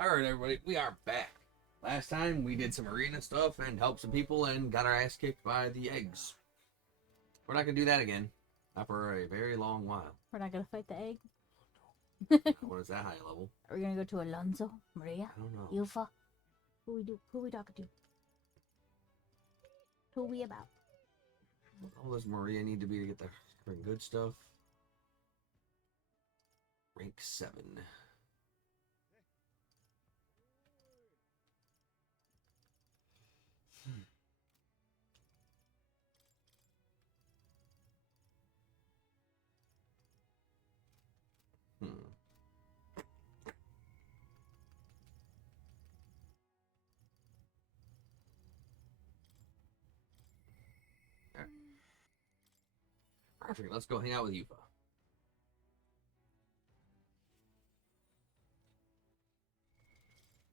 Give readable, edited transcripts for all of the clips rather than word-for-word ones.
Alright, everybody, we are back. Last time we did some arena stuff and helped some people and got our ass kicked by the eggs. We're not going to do that again. Not for a very long while. We're not gonna fight the egg. What is that high level? Are we gonna go to Alonso, Maria, I don't know. Yufa? Who we talking to? Who we about? All does Maria need to be to get the good stuff? Rank 7. Perfect, let's go hang out with Yufa.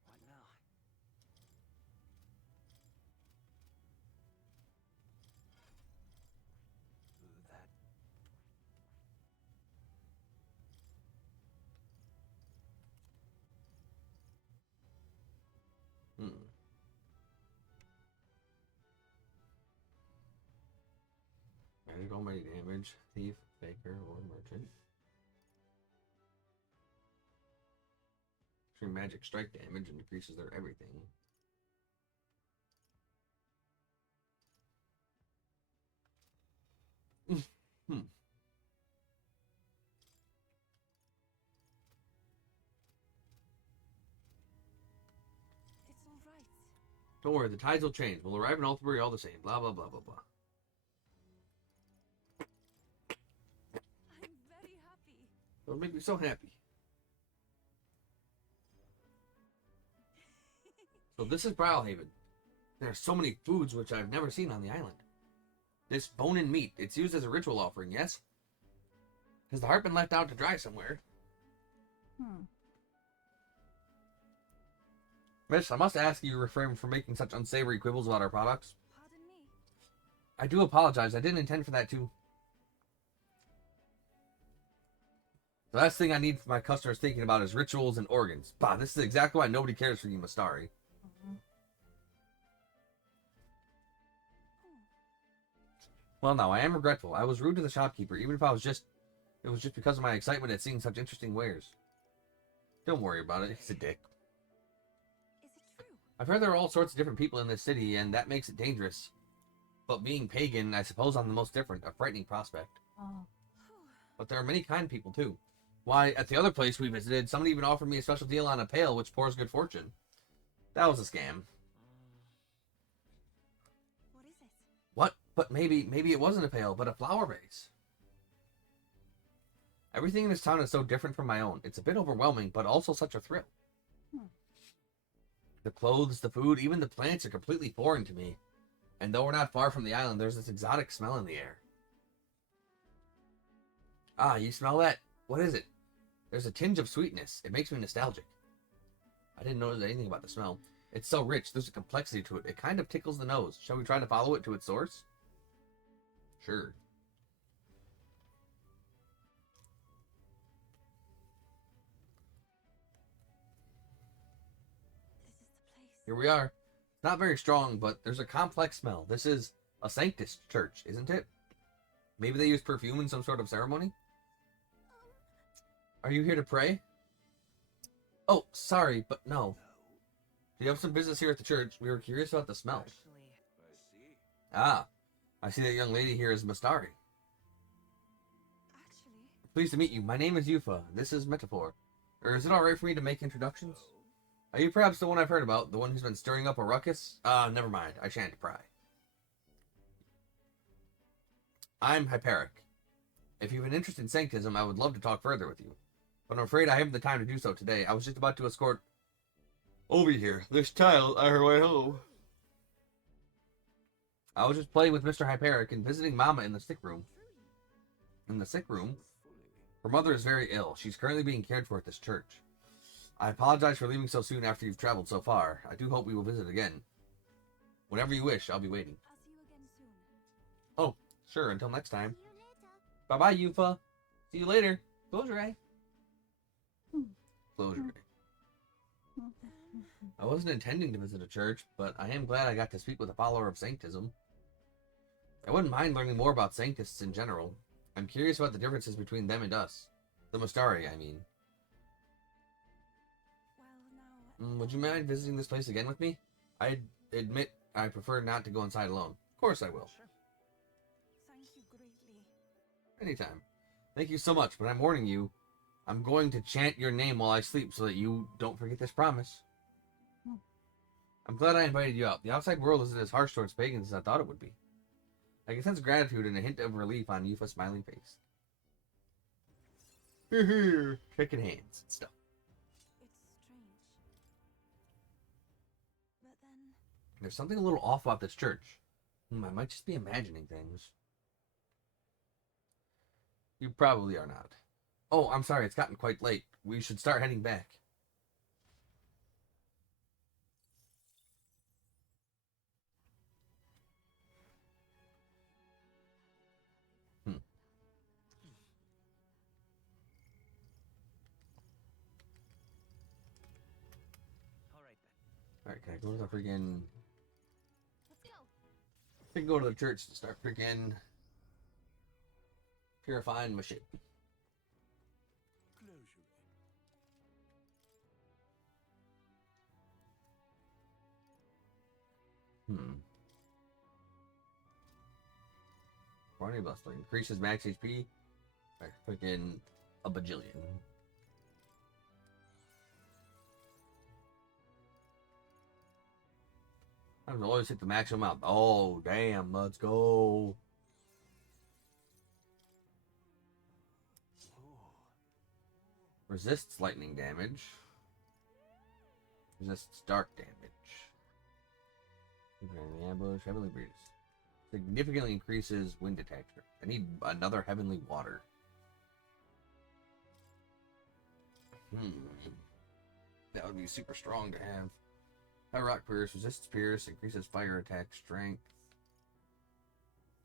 What now? That. Manage all my damage, thief, baker, or merchant. Extreme magic strike damage and increases their everything. It's all right. Don't worry, the tides will change. We'll arrive in Altabury all the same. Blah, blah, blah, blah, blah. I'm very happy. It'll make me so happy. So this is Browhaven. There are so many foods which I've never seen on the island. This bone and meat, it's used as a ritual offering, yes? Has the heart been left out to dry somewhere? Miss, I must ask you to refrain from making such unsavory quibbles about our products. Pardon me. I do apologize. I didn't intend for that to... The last thing I need for my customers thinking about is rituals and organs. Bah, this is exactly why nobody cares for you, Mastari. Well, now, I am regretful. I was rude to the shopkeeper, even if it was just because of my excitement at seeing such interesting wares. Don't worry about it. He's a dick. Is it true? I've heard there are all sorts of different people in this city, and that makes it dangerous. But being pagan, I suppose I'm the most different, a frightening prospect. Oh. But there are many kind people, too. Why, at the other place we visited, somebody even offered me a special deal on a pail which pours good fortune. That was a scam. What is it? What? But maybe it wasn't a pail, but a flower vase. Everything in this town is so different from my own. It's a bit overwhelming, but also such a thrill. The clothes, the food, even the plants are completely foreign to me. And though we're not far from the island, there's this exotic smell in the air. Ah, you smell that? What is it? There's a tinge of sweetness. It makes me nostalgic. I didn't notice anything about the smell. It's so rich. There's a complexity to it. It kind of tickles the nose. Shall we try to follow it to its source? Sure. This is the place. Here we are. It's not very strong, but there's a complex smell. This is a Sanctus church, isn't it? Maybe they use perfume in some sort of ceremony? Are you here to pray? Oh, sorry, but no. Do you have some business here at the church? We were curious about the smell. Actually, I see. Ah, I see that young lady here is Mastari. Actually, Pleased to meet you. My name is Yufa. This is Metaphor. Or is it alright for me to make introductions? Are you perhaps the one I've heard about? The one who's been stirring up a ruckus? Never mind. I shan't pry. I'm Hyperic. If you have an interest in Sanctism, I would love to talk further with you. But I'm afraid I haven't the time to do so today. I was just about to escort over here this child on her way home. I was just playing with Mr. Hyperic and visiting Mama in the sick room. In the sick room? Her mother is very ill. She's currently being cared for at this church. I apologize for leaving so soon after you've traveled so far. I do hope we will visit again. Whenever you wish, I'll be waiting. I'll see you again soon. Oh, sure, until next time. See you later. Bye-bye, Yufa. See you later. Close your eye. Close your eye. I wasn't intending to visit a church, but I am glad I got to speak with a follower of Sanctism. I wouldn't mind learning more about Sanctists in general. I'm curious about the differences between them and us. The Mustari, I mean. Well, now. Would you mind visiting this place again with me? I admit I prefer not to go inside alone. Of course I will. Thank you greatly. Anytime. Thank you so much, but I'm warning you, I'm going to chant your name while I sleep so that you don't forget this promise. I'm glad I invited you out. The outside world isn't as harsh towards pagans as I thought it would be. I can sense gratitude and a hint of relief on Yufa's smiling face. Shaking hands and stuff. It's strange. But then. There's something a little off about this church. I might just be imagining things. You probably are not. Oh, I'm sorry, it's gotten quite late. We should start heading back. Alright, can I go to the freaking... Let's go. I can go to the church to start freaking... purifying my shit. Barney Bustler increases max HP by freaking a bajillion. I don't always hit the maximum amount. Oh, damn, let's go. Resists lightning damage. Resists dark damage. The ambush, heavenly breeze. Significantly increases wind attack. I need another heavenly water. That would be super strong to have. High rock pierce, resists pierce, increases fire attack strength.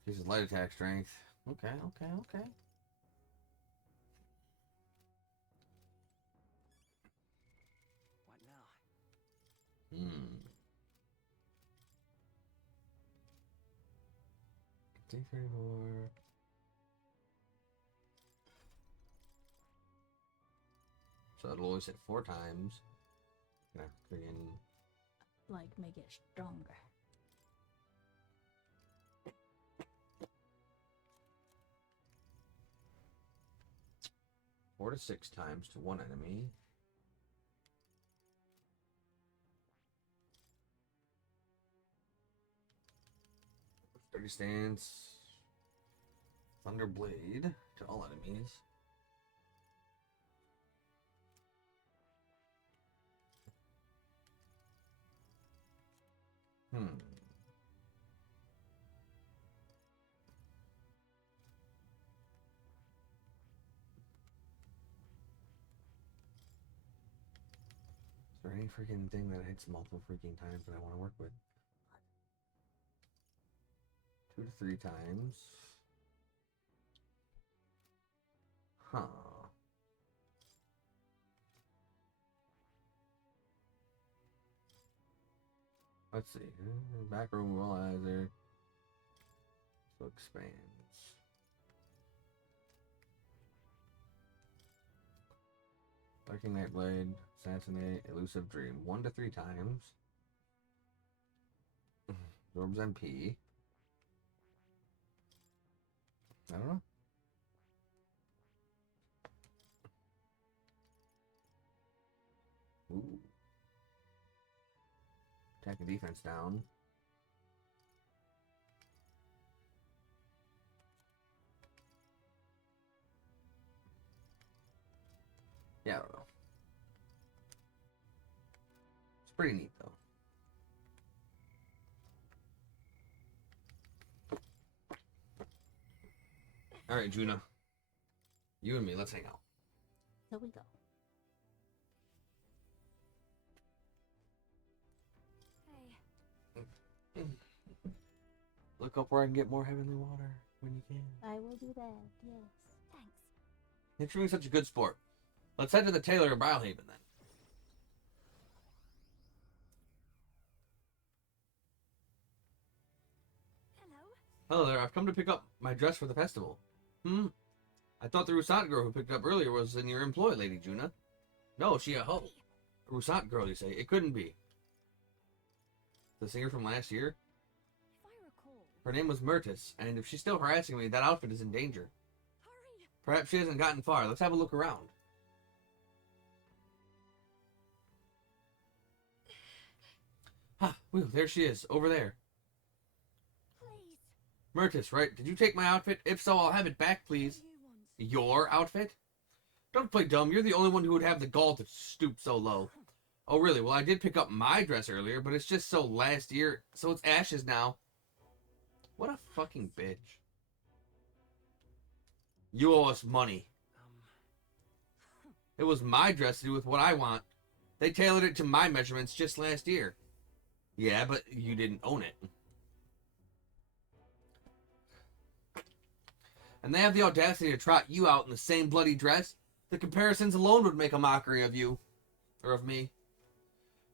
Increases light attack strength. Okay. What now? Take 34. So it'll always hit 4 times. Yeah, freaking. Like, make it stronger. Four to 6 times to one enemy. Sturdy stance. Thunderblade to all enemies. Is there any freaking thing that hits multiple freaking times that I want to work with? 2 to 3 times. Huh. Let's see. Back row mobilizer. So expands. Darking Nightblade, Assassinate, Elusive Dream. 1 to 3 times. Absorbs MP. I don't know. Ooh. Attack and defense down. Yeah, I don't know. It's pretty neat, though. Alright, Juna. You and me, let's hang out. So we go. Hey. Look up where I can get more heavenly water when you can. I will do that, yes. Thanks. Thanks for being such a good sport. Let's head to the tailor in Brylehaven then. Hello there, I've come to pick up my dress for the festival. I thought the Rusat girl who picked it up earlier was in your employ, Lady Juna. No, she a hoe. A Rusat girl, you say? It couldn't be. The singer from last year? If I recall. Her name was Myrtis, and if she's still harassing me, that outfit is in danger. Hurry! Perhaps she hasn't gotten far. Let's have a look around. Ha! Whew, there she is, over there. Please. Myrtis, right? Did you take my outfit? If so, I'll have it back, please. What do you want? Your outfit? Don't play dumb. You're the only one who would have the gall to stoop so low. Oh, really? Well, I did pick up my dress earlier, but it's just so last year, so it's ashes now. What a fucking bitch. You owe us money. It was my dress to do with what I want. They tailored it to my measurements just last year. Yeah, but you didn't own it. And they have the audacity to trot you out in the same bloody dress? The comparisons alone would make a mockery of you. Or of me.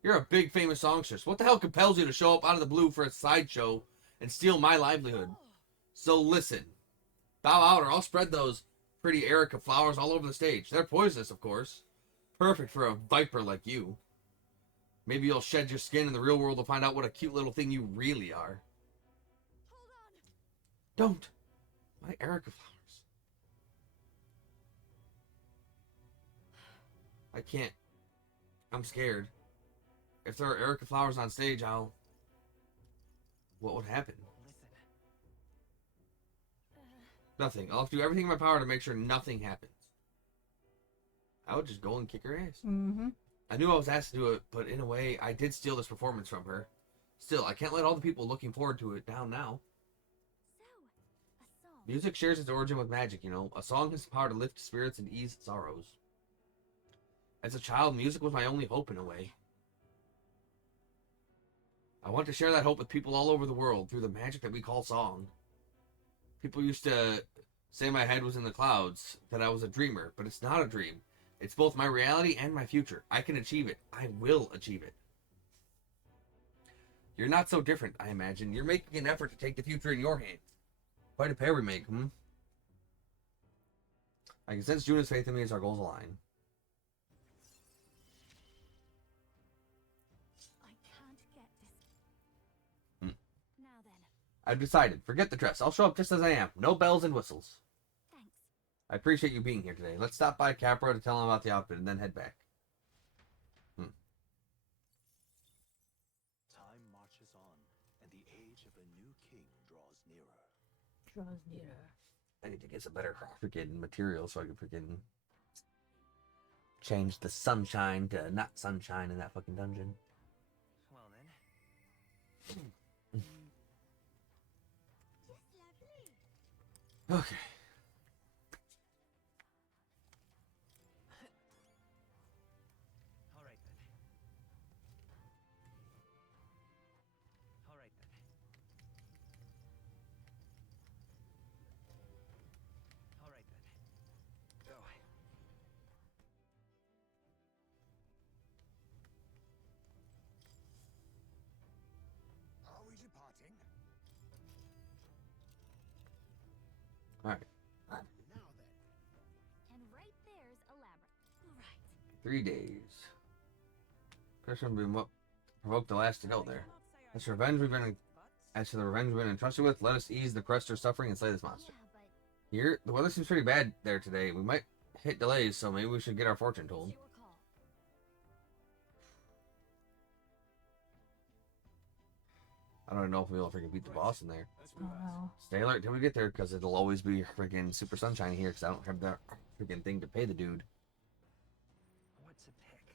You're a big famous songstress. What the hell compels you to show up out of the blue for a sideshow and steal my livelihood? So listen. Bow out or I'll spread those pretty Erica flowers all over the stage. They're poisonous, of course. Perfect for a viper like you. Maybe you'll shed your skin in the real world to find out what a cute little thing you really are. Hold on. Don't. My Erica flowers. I can't. I'm scared. If there are Erica flowers on stage, what would happen? Listen. Nothing. I'll have to do everything in my power to make sure nothing happens. I would just go and kick her ass. Mm-hmm. I knew I was asked to do it, but in a way, I did steal this performance from her. Still, I can't let all the people looking forward to it down now. So, a song. Music shares its origin with magic, you know. A song has the power to lift spirits and ease sorrows. As a child, music was my only hope in a way. I want to share that hope with people all over the world through the magic that we call song. People used to say my head was in the clouds, that I was a dreamer, but it's not a dream. It's both my reality and my future. I can achieve it. I will achieve it. You're not so different, I imagine. You're making an effort to take the future in your hands. Quite a pair we make, I can sense Juna's faith in me as our goals align. I can't get this. Hmm. Now then. I've decided. Forget the dress. I'll show up just as I am. No bells and whistles. Thanks. I appreciate you being here today. Let's stop by Capra to tell him about the outfit and then head back. Time marches on, and the age of a new king draws nearer. Draws nearer. I need to get some better freaking material so I can freaking change the sunshine to not sunshine in that fucking dungeon. Well then. Okay. All right then. All right then. All right then. Go. Are we departing? Alright. Now then. And right there's a labyrinth. Right. 3 days. Person will be provoked the last to go there. As for the revenge we've been entrusted with, let us ease the Crester's suffering and slay this monster. Yeah, but Here, the weather seems pretty bad there today. We might hit delays, so maybe we should get our fortune told. it's your call. I don't know if we'll freaking beat the boss in there. Let's Oh move out. no. Stay alert till we get there, because it'll always be freaking super sunshiny here, because I don't have that freaking thing to pay the dude. What to pick?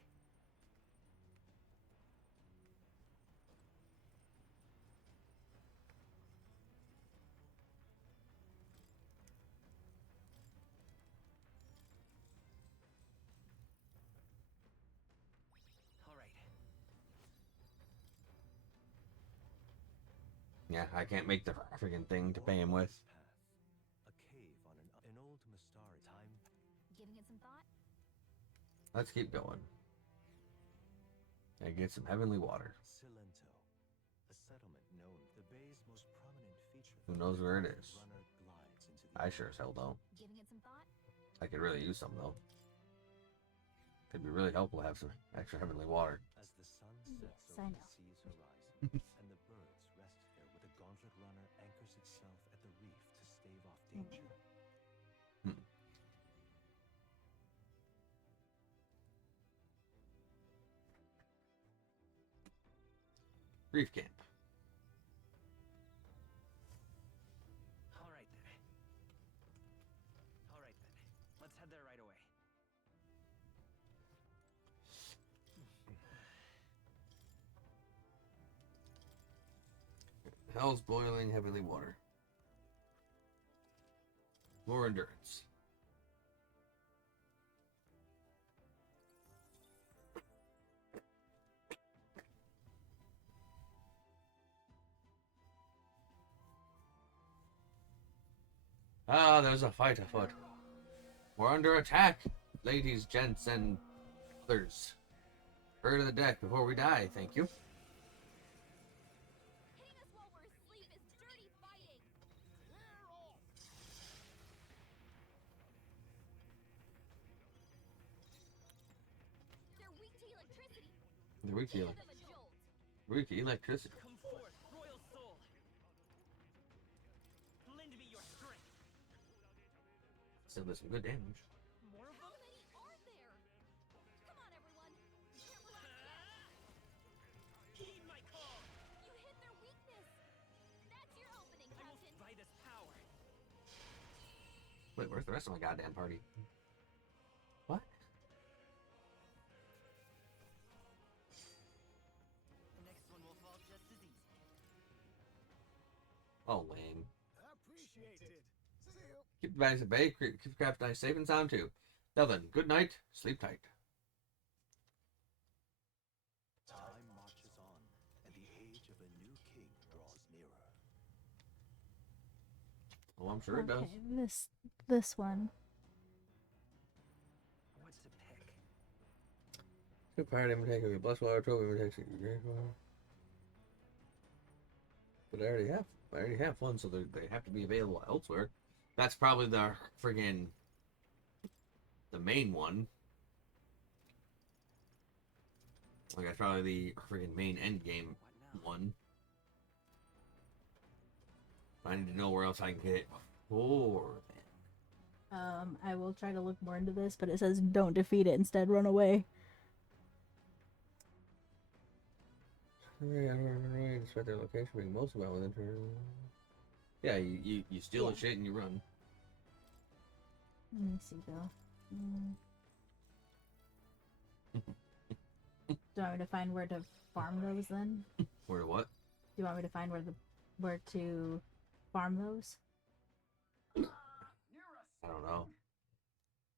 All right. Yeah, I can't make the freaking thing to pay him with. A cave on an old Mustari time. Giving it some thought? Let's keep going. And get some heavenly water. Cilento, a settlement known. The bay's most prominent Who knows where it is? runner glides into the I sure as hell don't. Giving it some thought? I could really use some though. It'd be really helpful to have some extra heavenly water. As the sun Yes, sets I over know. the sea's horizon, and the birds rest there with a gauntlet runner anchors itself at the reef to stave off danger. Reef camp. All right then. All right then. Let's head there right away. Hell's boiling heavenly water. More endurance. Ah, there's a fight afoot. We're under attack, ladies, gents, and others. Hurry to the deck before we die, thank you. Hitting us while we're asleep is dirty fighting! They're weak to electricity. They're weak to Give them a jolt. weak to electricity. Come forth, royal soul. Lend me your strength. Still does some good damage. More of How them? many are there? Come on, everyone. We can't relax yet. Heed my call. You hit their weakness. That's your opening, I will Captain. fight this power. Wait, where's the rest of my goddamn party? What? The next one will fall just as easy. Oh, lame. Appreciated. Keep the bags at bay, keep the craft nice, safe and sound too. Now then, good night, sleep tight. Time marches on, and the age of a new king draws nearer. Oh, I'm sure it does. Okay, this one. What's to pick? Good pirate imitation of your blessed water, trophy imitation of your great water. But I already have one, so they have to be available elsewhere. That's probably the friggin' the main one. Like that's probably the friggin' main end game What now? one. I need to know where else I can get it before then. I will try to look more into this, but it says don't defeat it, instead run away. I don't remember way despite their location being most about within. Yeah, you steal the shit and you run. Let me see though. Do you want me to find where to farm those then? Where to what? Do you want me to find where to farm those? I don't know.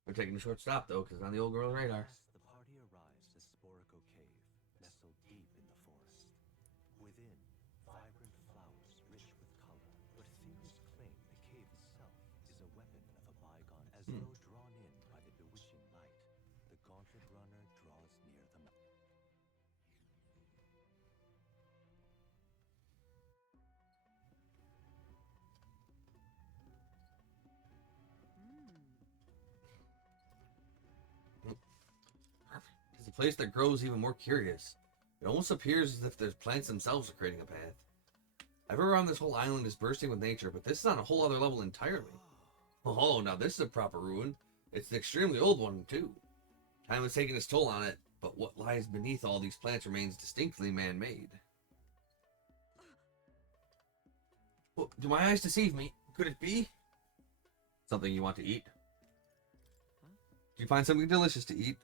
We're taking a short stop though, because on the old girl's radar. The party arrives at Sporico Cave, nestled deep in the forest. Within, vibrant flowers rich with color, but theories claim the cave itself is a weapon of a bygone. As though drawn in by the bewitching light, the gauntlet runner draws near the mouth. It's a place that grows even more curious. It almost appears as if the plants themselves are creating a path. Everywhere around this whole island is bursting with nature, but this is on a whole other level entirely. Oh, now this is a proper ruin. It's an extremely old one, too. Time has taken its toll on it, but what lies beneath all these plants remains distinctly man-made. Oh, do my eyes deceive me? Could it be? Something you want to eat? Do you find something delicious to eat?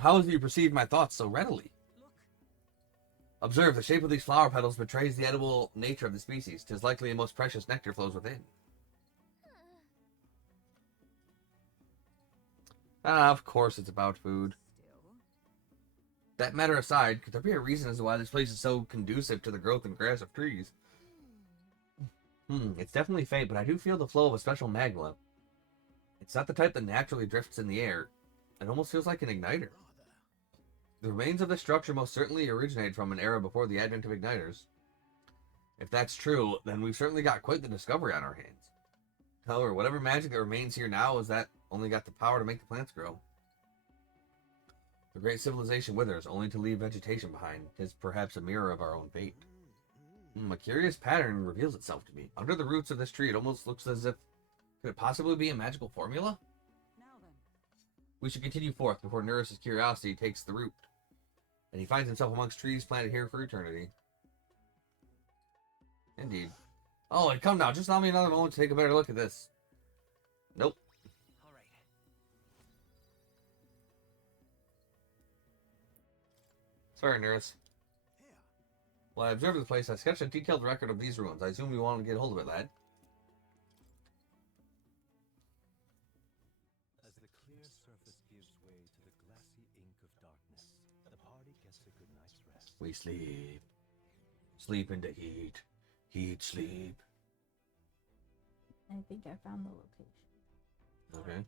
How have you perceived my thoughts so readily? Look. Observe, the shape of these flower petals betrays the edible nature of the species. 'Tis likely a most precious nectar flows within. Ah, of course it's about food. Still. That matter aside, could there be a reason as to why this place is so conducive to the growth and grass of trees? It's definitely faint, but I do feel the flow of a special magma. It's not the type that naturally drifts in the air. It almost feels like an igniter. The remains of the structure most certainly originated from an era before the advent of igniters. If that's true, then we've certainly got quite the discovery on our hands. However, whatever magic that remains here now is that only got the power to make the plants grow. The great civilization withers, only to leave vegetation behind. Tis perhaps a mirror of our own fate. A curious pattern reveals itself to me. Under the roots of this tree, it almost looks as if... Could it possibly be a magical formula? Now then. We should continue forth before Neris's curiosity takes the root, and he finds himself amongst trees planted here for eternity. Indeed. Oh, come now. Just allow me another moment to take a better look at this. Nope. All right. Sorry, Neris. While I observed the place, I sketched a detailed record of these ruins. I assume you want to get hold of it, lad. As the clear surface gives way to the glassy ink of darkness, the party gets a good night's rest. We sleep. Sleep in the heat. Heat, sleep. I think I found the location. Okay.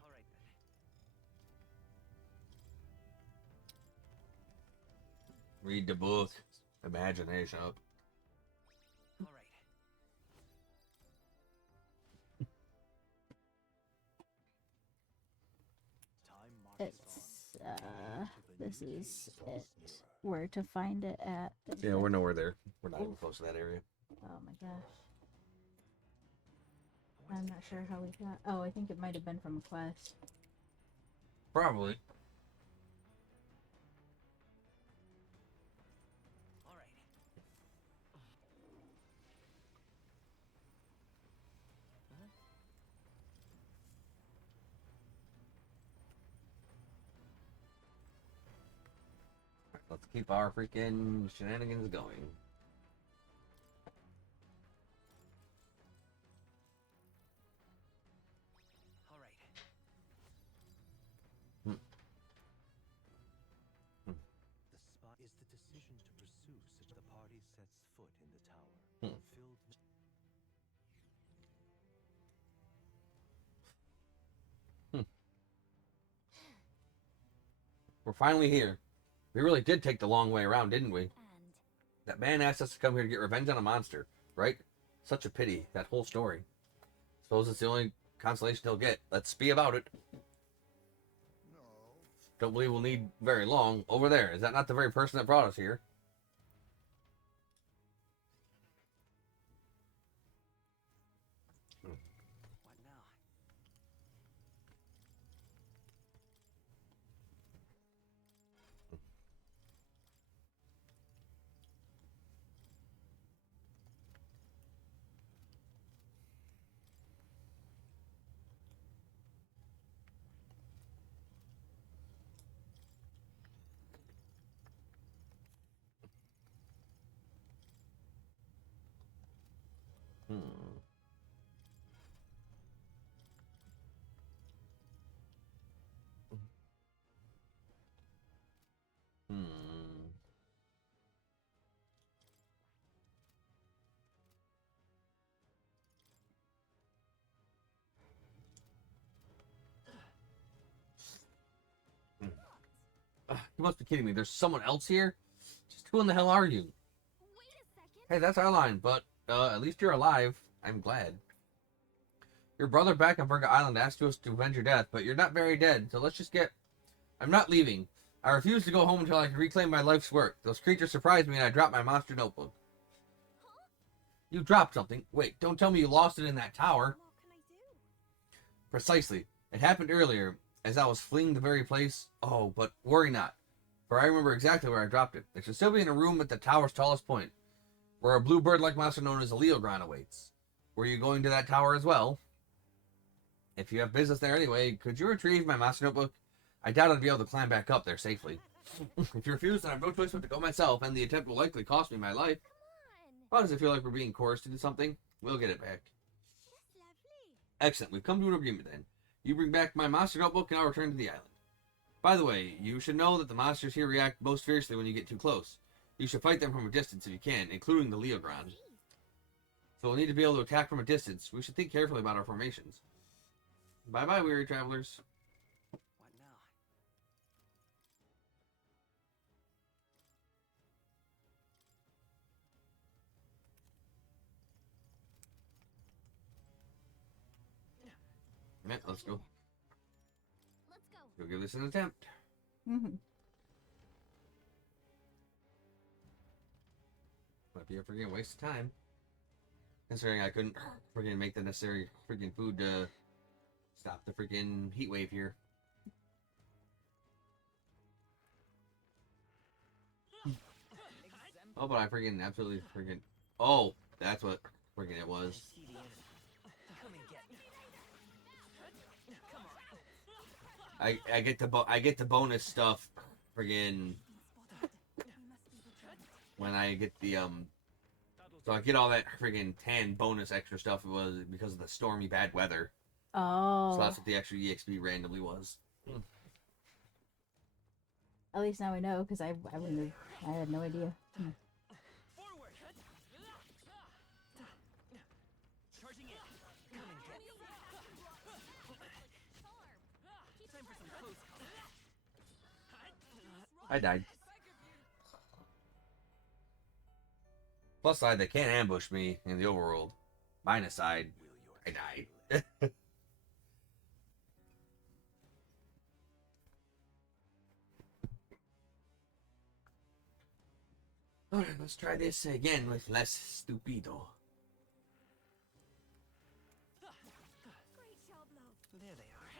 All right then. Read the book. Imagination up. All right. Time marches It's, on. this is it. Where to find it at. Yeah, we're nowhere there. We're not even close to that area. Oh my gosh. I'm not sure how we got. Oh, I think it might have been from a quest. Probably. All right. Let's keep our freaking shenanigans going. All right. The spot is the decision to pursue such the party sets foot in the tower. Filled We're finally here. We really did take the long way around, didn't we? And That man asked us to come here to get revenge on a monster, right? Such a pity, that whole story. Suppose it's the only consolation he'll get. Let's be about it. Don't believe we'll need very long. Over there, is that not the very person that brought us here? What now? Hmm. Hmm. You must be kidding me. There's someone else here? Just who in the hell are you? wait a second. Hey, that's our line, but at least you're alive. I'm glad. Your brother back on Virga Island asked us to avenge your death, but you're not very dead, so let's just get... I'm not leaving. I refuse to go home until I can reclaim my life's work. Those creatures surprised me and I dropped my monster notebook. You dropped something. Wait, don't tell me you lost it in that tower. What can I do? Precisely. It happened earlier, as I was fleeing the very place. Oh, but worry not, for I remember exactly where I dropped it. It should still be in a room at the tower's tallest point, where a blue bird-like monster known as a Leogron awaits. Were you going to that tower as well? If you have business there anyway, could you retrieve my monster notebook? I doubt I'd be able to climb back up there safely. If you refuse, then I have no choice but to go myself, and the attempt will likely cost me my life. Come How does it feel like we're being coerced into something? We'll get it back. That's lovely. Excellent. We've come to an agreement then. You bring back my monster notebook and I'll return to the island. By the way, you should know that the monsters here react most fiercely when you get too close. You should fight them from a distance if you can, including the Leogron. So we'll need to be able to attack from a distance. We should think carefully about our formations. Bye-bye, weary travelers. What now? Yeah, let's go. Let's go. Go give this an attempt. Mm-hmm. Might be a freaking waste of time. Considering I couldn't freaking make the necessary freaking food to stop the freaking heat wave here. Oh, but I freaking absolutely freaking. Oh, that's what freaking it was. See the enemy. Come and get me. Come on. I get the bonus stuff friggin' when I get the so I get all that friggin' 10 bonus extra stuff. It was because of the stormy bad weather. Oh. So that's what the extra EXP randomly was. At least now we know, because I wouldn't have. I had no idea. Forward. Charging in. Come and get me. Time for some close combat. I died. Plus side, they can't ambush me in the overworld. Minus side, I died. Alright, let's try this again with less stupido. Great job, love. There they are.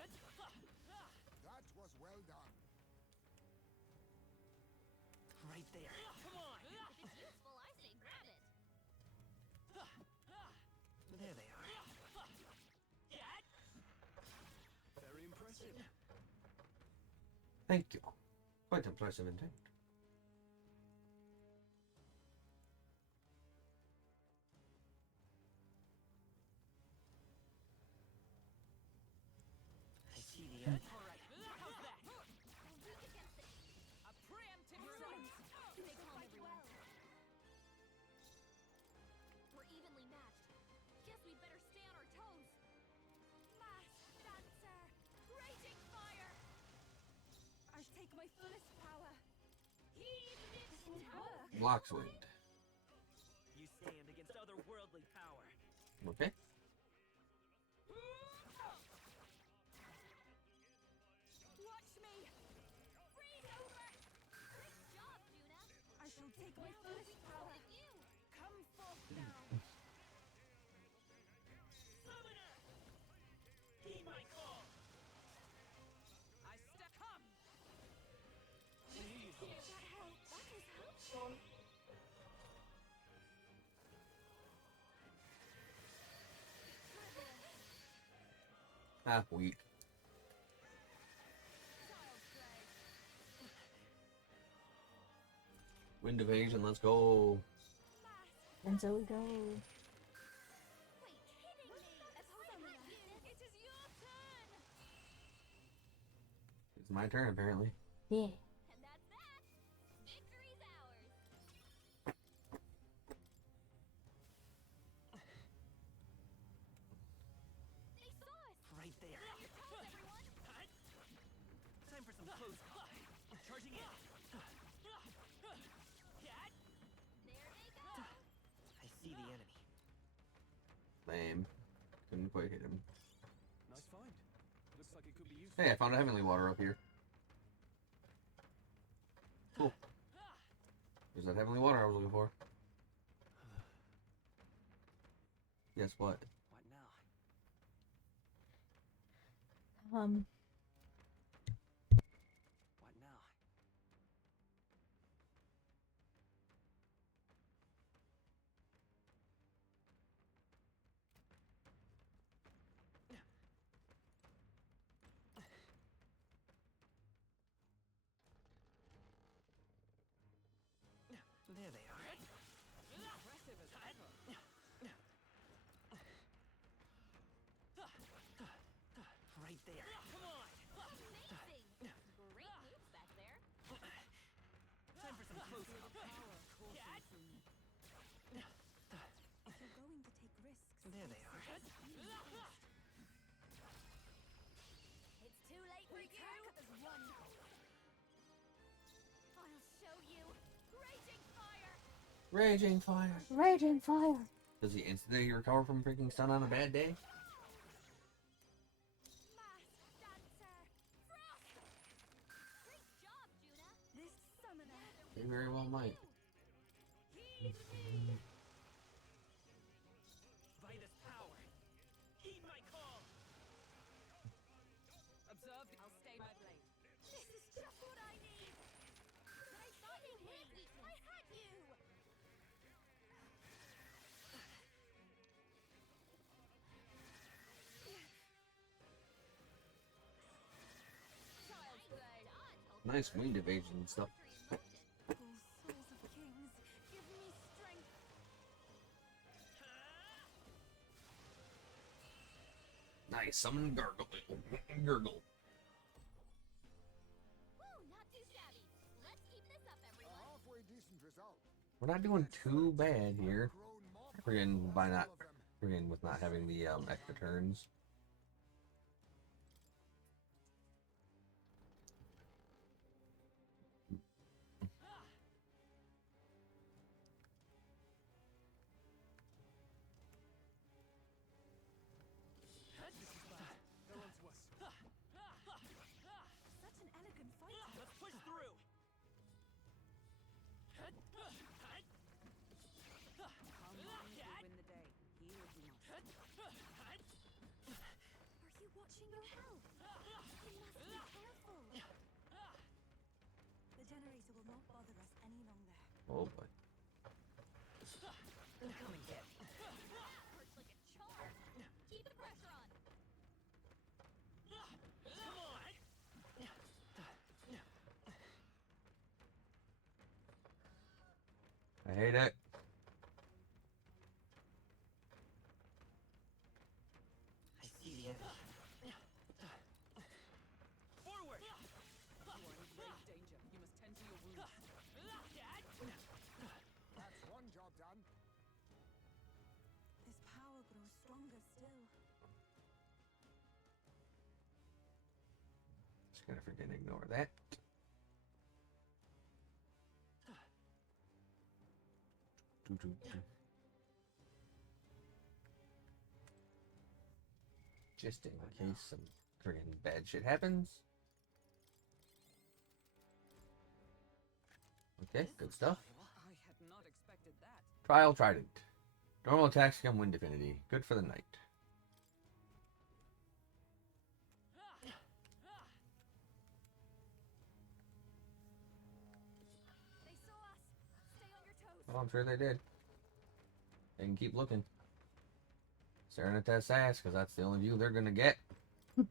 That was well done. Right there. Come on. If it's useful, I say grab it. There they are. Very impressive. Thank you. Quite impressive indeed. I see the enemy. All right. How's that? We're weak against it. A preemptive Right. strike. Stay calm, everyone. We're evenly matched. Guess we'd better stay on our toes. Mass dancer, raging fire. I take my fullest power. Heed this tower. Blocks wind. You stand against otherworldly power. Okay. Watch me. Freeze over. Great job, Juna. I shall take my fullest power. You. Come forth now. Summoner! Heed my call! I step come! That helps. That is helpful. Ah, weak. Wind evasion, let's go. And so we go. Wait, kidding me? Suppose I'm with you. It is your turn. It's my turn, apparently. Yeah. And that's that. Victory's ours. They saw us. Right there. Grab your toes, everyone. Time for some close combat. Charging in. There they go. I see the enemy. Lame. Couldn't quite hit him. Nice find. Looks like it could be useful. Hey, I found a heavenly water up here. Cool. There's that heavenly water I was looking for. Guess what? What now? Um. What now? There they are. Impressive as ever. Right there. Come on. Amazing. Great moves back there. Time for some close combat. If you're going to take There they are. It's too late for you. As one. I'll show you. Raging fire. Raging fire. Raging fire. Does he instantly recover from freaking stun on a bad day? Masked dancer. Frost. Great job, Juna. This summoner. He very well might. Heed me. Vitus power. Heed my call. Observe. I'll stay my blade. This is just what I need. But I thought you hit me. I had you. Child's play. Nice wind evasion and stuff. Oh, souls of kings, give me strength. Nice, summon Gurgle. Gurgle. Woo, not too shabby. Let's keep this up, A everyone. halfway decent result. We're not doing too bad here. Grown more Friggin' by not, all of them. friggin' with not having the extra turns. Such an elegant fight. Let's push through. Win the day. He will do not. Are you watching your health? You must be careful. The generator will not bother us any longer. Oh boy. Come and get. Hurts like a charm. Keep the pressure on. Come on. I hate it. I see the edge. Forward. You are in grave danger. You must tend to your wounds. That's one job done. This power grows stronger still. Just gonna freaking ignore that. Just in case some friggin' bad shit happens. Okay, good stuff. I had not expected that. Trial Trident. Normal attacks become Wind Affinity. Good for the night. They saw us. Stay on your toes. Oh, I'm sure they did. They can keep looking. Staring at that ass, because that's the only view they're gonna get. We've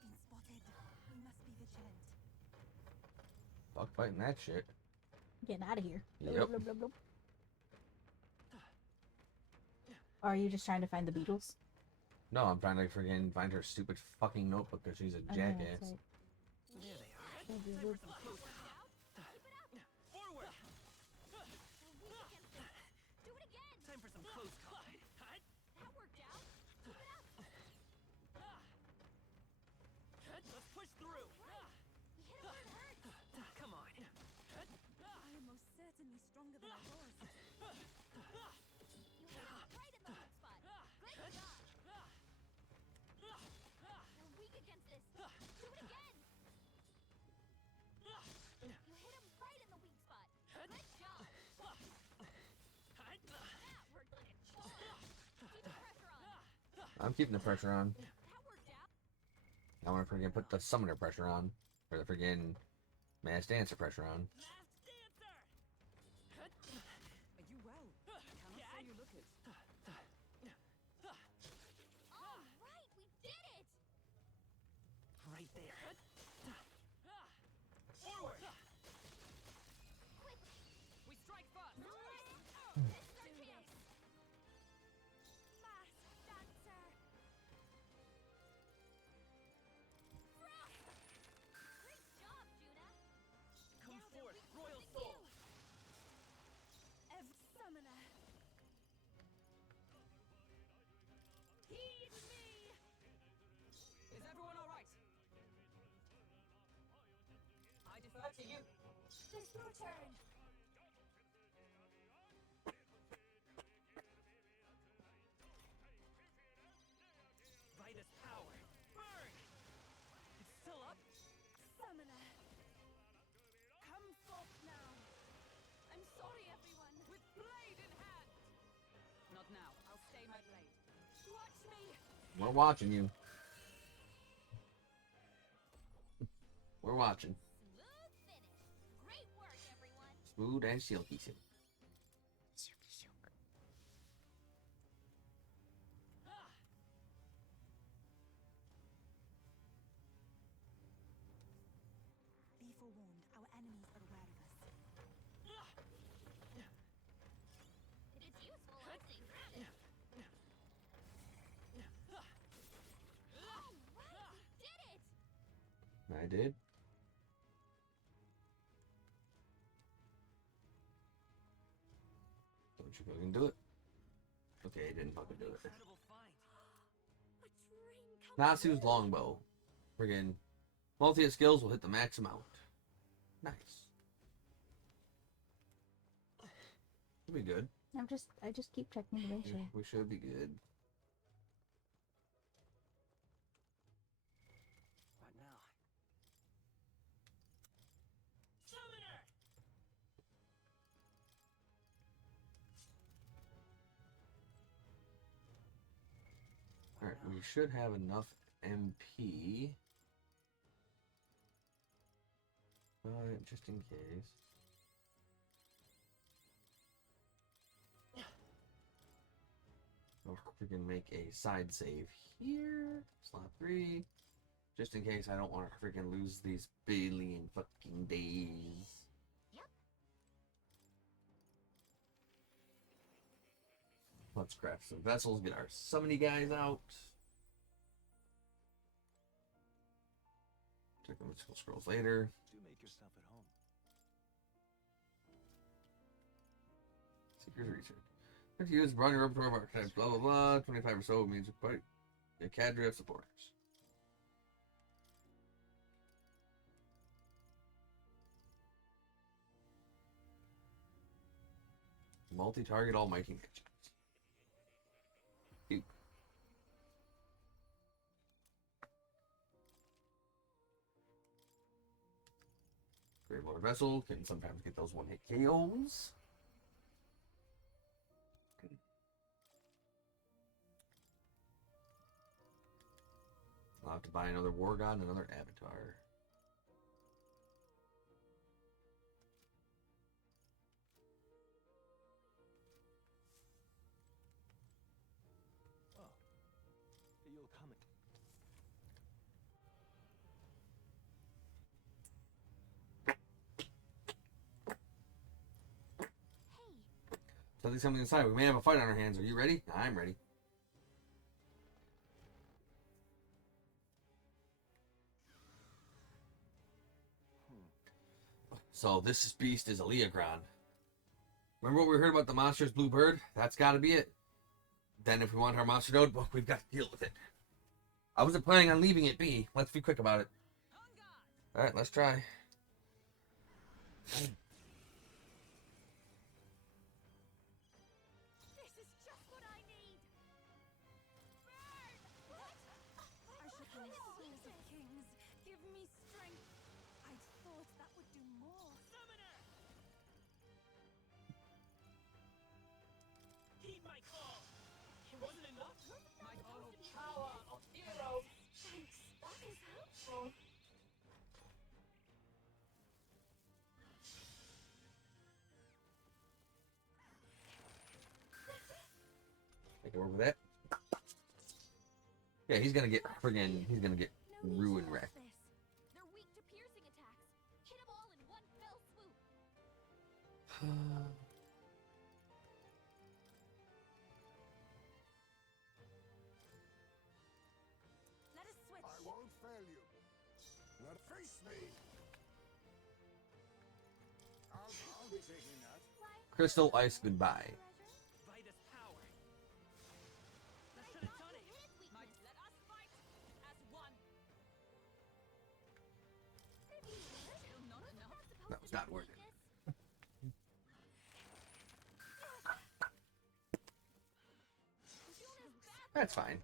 been spotted. We must be vigilant. Fuck fighting that shit. Getting out of here. Yep. Blub, blub, blub. Or are you just trying to find the Beatles? No, I'm trying to friggin' find her stupid fucking notebook because she's a Oh, yeah, that's jackass. right. There they are. Blub, blub, blub. Forward. We're weak against this. Do it again. Time for some close call. That worked out. Keep it up. Let's push through. We hit him where it hurts. Come on. I am most certainly stronger than I was. You hit him right in the weak spot. Great job. We're weak against this. Do it again. You hit him right in the weak spot. Good job. That worked like a charm. Keep the pressure on. I'm keeping the pressure on. That worked out. I want to friggin' put the summoner pressure on. Or the friggin' mass dancer pressure on. Masked dancer. Are you well? Cannot say you look it. All right, we did it. Right there. Forward. Quick, We strike first. this is our chance. Masked dancer. Frost. Great job, Juna. defer to you. It's your turn. By this power, burn! It's still up? Summoner. Come forth now. I'm sorry, everyone. With blade in hand. Not now. I'll stay my blade. Watch me. We're watching you. We're watching. Smooth finish. Great work, everyone. Smooth and silky silk. Be forewarned. Our enemies are aware of us. It's useful, I think. All right, we did it. I did. Don't you fucking do it. Okay, I didn't fucking do it. Incredible find. A dream come Natsu's true. longbow. Friggin' multi skills will hit the max amount. Nice. We'll be good. I just keep checking to make sure. We should be good. What now? Alright, we should have enough MP. Just in case. I'll freaking make a side save here. Slot 3. Just in case I don't want to freaking lose these billion fucking days. Yep. Let's craft some vessels, get our summoning guys out. Check the mystical scrolls later. Do make yourself at home. Seeker's research. If you use broaden your repertoire of archetypes, blah blah blah. 25 or so means quite a cadre of supporters. Multi-target almighty magic. Ew. Great Lord Vessel can sometimes get those one-hit KOs. I'll have to buy another War God and another Avatar. Oh, you'll come. Something's coming inside. We may have a fight on our hands. Are you ready? I'm ready. So this beast is a Leogron. Remember what we heard about the monster's blue bird? That's got to be it. Then if we want our monster node book, we've got to deal with it. I wasn't planning on leaving it be. Let's be quick about it. Alright, let's try. This is just what I need. Burn! What? I should know souls of kings. Give me strength. I thought that would do more. Summoner! Heed my call! It wasn't enough? My total power of heroes. Thanks. That is helpful. I can work with that. Yeah, he's gonna get friggin'. He's gonna get No need to ruin rush wrecked. this. They're weak to piercing attacks. Hit them all in one fell swoop. Let us switch. I won't fail you. Let face me. I'll be taking that. Crystal Ice, goodbye. By this power. That should have done it. Might let us fight as one. Still not enough. That's fine.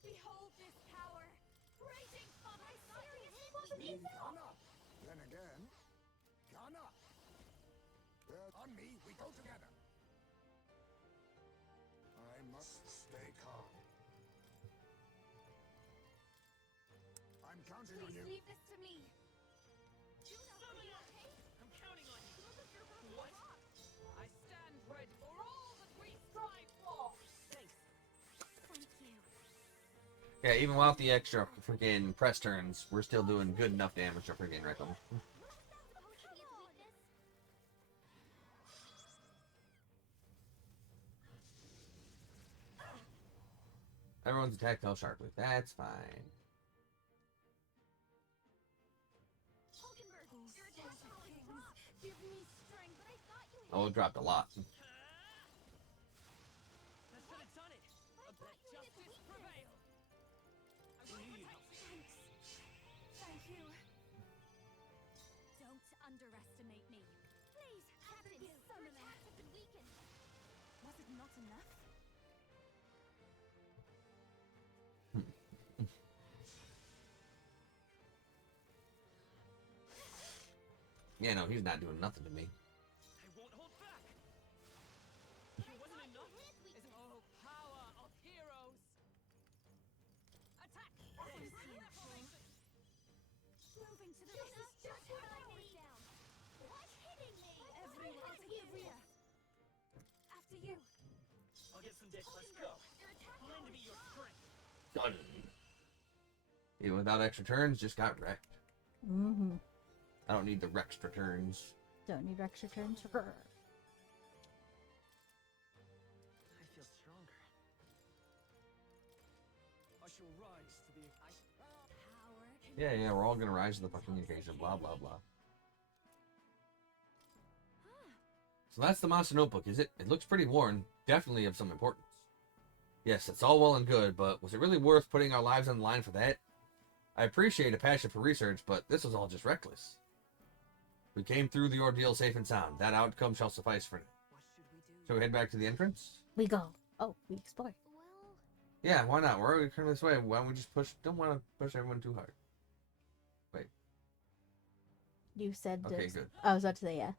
Behold this power. Raging fire. Seriously? Ghana. Then again, Ghana. On me, we go together. I must stay calm. I'm counting on Please you. leave this to me. Juno, are you okay? I'm counting on you. What? I stand ready for all that we strive for. Thanks. Thank you. Yeah, even without the extra freaking press turns, we're still doing good enough damage to freaking wreck them. What is that supposed to be its weakness? Everyone's attack fell sharply. That's fine. Hulkenberg, your attack power is dropped. Give me strength, but I thought you Oh, it dropped a lot. That should have done it. I thought you had Justice its prevail. weakness. I really need help. Thanks. Thank you. Don't underestimate me. Please, Captain, your attacks have been weakened. Was it not enough? Yeah, no, he's not doing nothing to me. I won't hold back. It wasn't enough. Oh, power of heroes. Attack. Moving to the this is just what I need. What's hitting me? Everyone's here. After you. I'll get some dish. Let's go. Your attack Lend power me is your dropped. strength. Done. Even without extra turns, just got wrecked. Mm-hmm. I don't need the extra turns. Don't need extra turns. I feel stronger. I shall rise to the Power can Yeah, we're all gonna rise to the fucking occasion. Blah blah blah. So that's the monster notebook, is it? It looks pretty worn. Definitely of some importance. Yes, it's all well and good, but was it really worth putting our lives on the line for that? I appreciate a passion for research, but this was all just reckless. We came through the ordeal safe and sound. That outcome shall suffice for now. What should we do? So we head back to the entrance? We go. Oh, we explore. well, Yeah, why not? We're already turning this way. Why don't we just push? Don't want to push everyone too hard. You said Okay, this. good. I was about to say, yeah.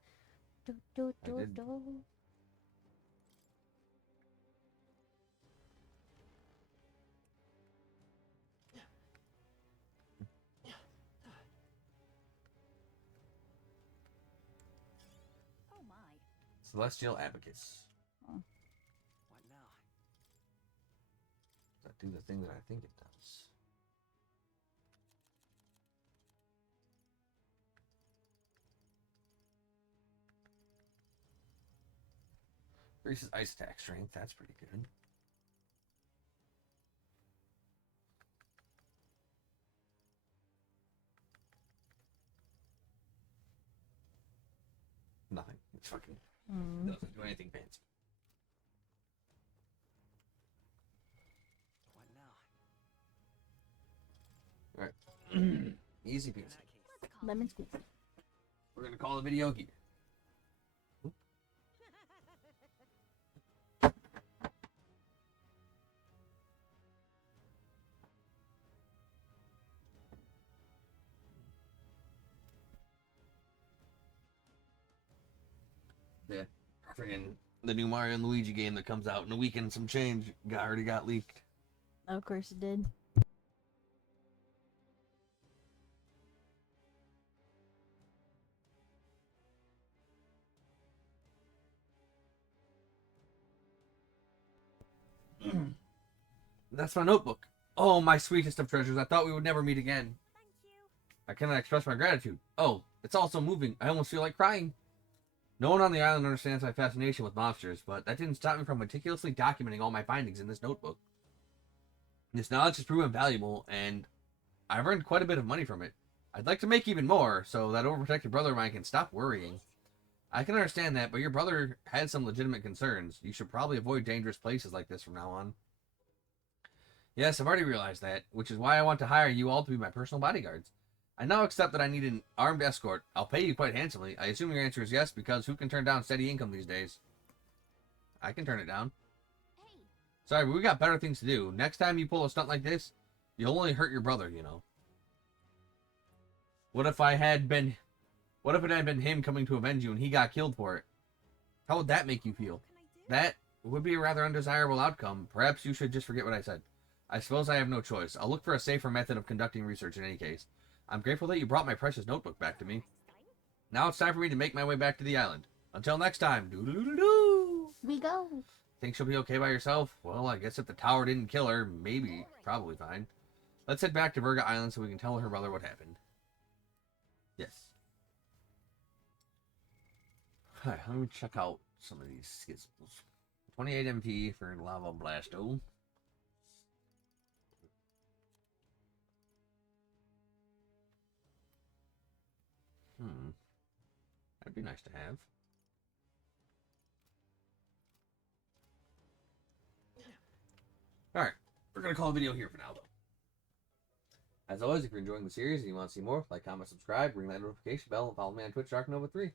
Do, do, I do, did. do. Oh my. Celestial Abacus. What now? Does that do the thing that I think it does? Increases ice attack strength. That's pretty good. Nothing. It's fucking Mm. doesn't do anything fancy. What now? Alright. Easy In peasy. that case, let's call Lemon squeeze. We're gonna call the video here. Yeah. Friggin' the new Mario and Luigi game that comes out in a week and some change already got leaked. Of course it did. That's my notebook. Oh, my sweetest of treasures. I thought we would never meet again. Thank you. I cannot express my gratitude. Oh, it's also moving. I almost feel like crying. No one on the island understands my fascination with monsters, but that didn't stop me from meticulously documenting all my findings in this notebook. This knowledge has proven valuable, and I've earned quite a bit of money from it. I'd like to make even more, so that overprotective brother of mine can stop worrying. I can understand that, but your brother had some legitimate concerns. You should probably avoid dangerous places like this from now on. Yes, I've already realized that, which is why I want to hire you all to be my personal bodyguards. I now accept that I need an armed escort. I'll pay you quite handsomely. I assume your answer is yes, because who can turn down steady income these days? I can turn it down. Hey, Sorry, but we got better things to do. Next time you pull a stunt like this, you'll only hurt your brother, you know. What if it had been him coming to avenge you and he got killed for it? How would that make you feel? That would be a rather undesirable outcome. Perhaps you should just forget what I said. I suppose I have no choice. I'll look for a safer method of conducting research in any case. I'm grateful that you brought my precious notebook back to me. Now it's time for me to make my way back to the island. Until next time, doo-doo-doo-doo! We go. Think she'll be okay by herself? Well, I guess if the tower didn't kill her, maybe, probably fine. Let's head back to Virga Island so we can tell her brother what happened. Yes. Alright, let me check out some of these skills. 28 MP for Lava Blasto. That'd be nice to have. Alright, we're going to call the video here for now, though. As always, if you're enjoying the series and you want to see more, like, comment, subscribe, ring that notification bell, and follow me on Twitch, DarkNova3.